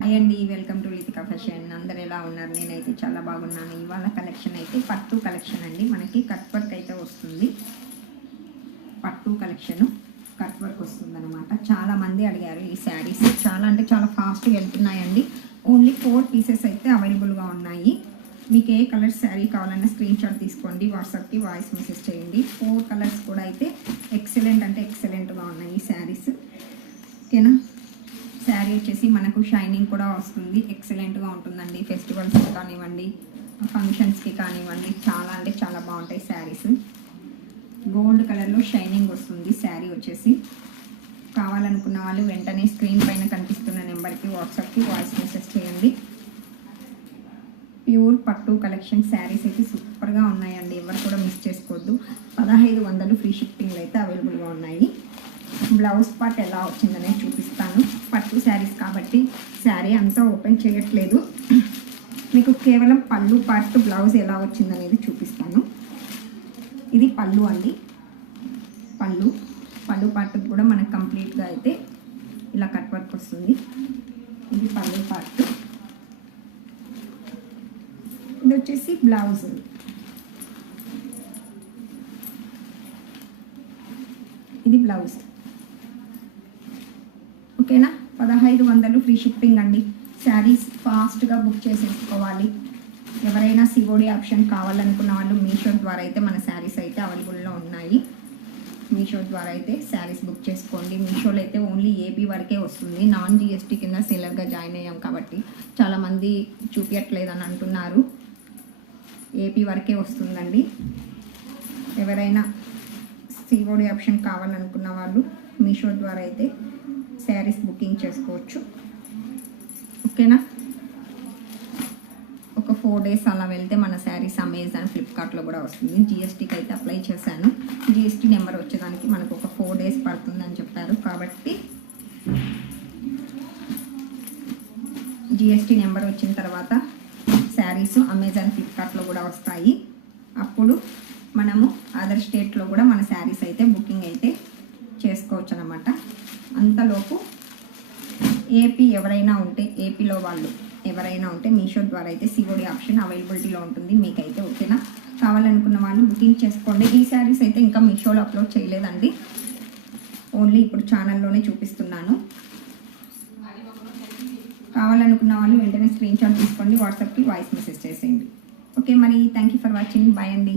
Hi అండి, welcome to Litika fashion. అందరు ఎలా ఉన్నారు? నేనైతే చాలా బాగున్నాను. ఇవాళ కలెక్షన్ అయితే పట్టు కలెక్షన్ అండి. మనకి కట్ వర్క్ అయితే వస్తుంది. పట్టు కలెక్షన్ కట్ వర్క్ వస్తుంది అనమాట. చాలా మంది అడిగారు ఈ శారీస్. చాలా అంటే చాలా ఫాస్ట్గా వెళ్తున్నాయండి. ఓన్లీ 4 పీసెస్ అయితే అవైలబుల్గా ఉన్నాయి. మీకు ఏ కలర్ శారీ కావాలన్నా స్క్రీన్ షాట్ తీసుకోండి, వాట్సాప్కి వాయిస్ మెసేజ్ చేయండి. 4 కలర్స్ కూడా అయితే ఎక్సలెంట్ అంటే ఎక్సలెంట్గా ఉన్నాయి ఈ శారీస్. ఓకేనా? శారీ వచ్చేసి మనకు షైనింగ్ కూడా వస్తుంది, ఎక్సలెంట్గా ఉంటుందండి. ఫెస్టివల్స్కి కానివ్వండి, ఫంక్షన్స్కి కానివ్వండి, చాలా అంటే చాలా బాగుంటాయి శారీస్. గోల్డ్ కలర్లో షైనింగ్ వస్తుంది శారీ వచ్చేసి. కావాలనుకున్న వాళ్ళు వెంటనే స్క్రీన్ పైన కనిపిస్తున్న నెంబర్కి వాట్సాప్కి వాయిస్ మెసేజ్ చేయండి. ప్యూర్ పట్టు కలెక్షన్ శారీస్ అయితే సూపర్గా ఉన్నాయండి. ఎవరు కూడా మిస్ చేసుకోవద్దు. 1500 ఫ్రీ షిప్పింగ్లు అయితే అవైలబుల్గా ఉన్నాయి. బ్లౌజ్ పార్ట్ ఎలా వచ్చిందనే చూపిస్తాను. పట్టు శారీస్ కాబట్టి శారీ అంతా ఓపెన్ చేయట్లేదు, మీకు కేవలం పళ్ళు పార్ట్ బ్లౌజ్ ఎలా వచ్చిందనేది చూపిస్తాను. ఇది పళ్ళు అండి. పళ్ళు పార్ట్ కూడా మనకు కంప్లీట్గా అయితే ఇలా కట్ వర్క్ వస్తుంది. ఇది పళ్ళు పార్ట్. ఇది వచ్చేసి బ్లౌజ్. ఇది బ్లౌజ్. ఓకేనా? 1500 ఫ్రీ షిప్పింగ్ అండి. శారీస్ ఫాస్ట్గా బుక్ చేసేసుకోవాలి. ఎవరైనా సిఓడి ఆప్షన్ కావాలనుకున్న వాళ్ళు మీషో ద్వారా అయితే మన శారీస్ అయితే అవైలబుల్లో ఉన్నాయి. మీషో ద్వారా అయితే శారీస్ బుక్ చేసుకోండి. మీషోలో అయితే ఓన్లీ ఏపీ వరకే వస్తుంది. నాన్ జిఎస్టీ కింద సెల్లర్గా జాయిన్ అయ్యాం కాబట్టి చాలామంది చూపించట్లేదని అంటున్నారు. ఏపీ వరకే వస్తుందండి. ఎవరైనా సిఓడి ఆప్షన్ కావాలనుకున్న వాళ్ళు మీషో ద్వారా అయితే శారీస్ బుకింగ్ చేసుకోవచ్చు. ఓకేనా? ఒక 4 డేస్ అలా వెళ్తే మన శారీస్ అమెజాన్, ఫ్లిప్కార్ట్లో కూడా వస్తుంది. జిఎస్టీకి అయితే అప్లై చేశాను. జిఎస్టీ నెంబర్ వచ్చేదానికి మనకు ఒక 4 డేస్ పడుతుందని చెప్పారు. కాబట్టి జిఎస్టీ నెంబర్ వచ్చిన తర్వాత శారీస్ అమెజాన్, ఫ్లిప్కార్ట్లో కూడా వస్తాయి. అప్పుడు మనము అదర్ స్టేట్లో కూడా మన శారీస్ అయితే బుకింగ్ అయితే చేసుకోవచ్చు అన్నమాట. అంతలోపు ఏపీ ఎవరైనా ఉంటే, ఏపీలో వాళ్ళు ఎవరైనా ఉంటే మీషో ద్వారా అయితే సిఓడి ఆప్షన్ అవైలబిలిటీలో ఉంటుంది మీకైతే. ఓకేనా? కావాలనుకున్న వాళ్ళు బుకింగ్ చేసుకోండి. ఈ శారీస్ అయితే ఇంకా మీషోలో అప్లోడ్ చేయలేదండి, ఓన్లీ ఇప్పుడు ఛానల్లోనే చూపిస్తున్నాను. కావాలనుకున్న వాళ్ళు వెంటనే స్క్రీన్ షాట్ తీసుకోండి, వాట్సాప్కి వాయిస్ మెసేజ్ చేసేయండి. ఓకే, మరి thank you for watching. Bye అండి.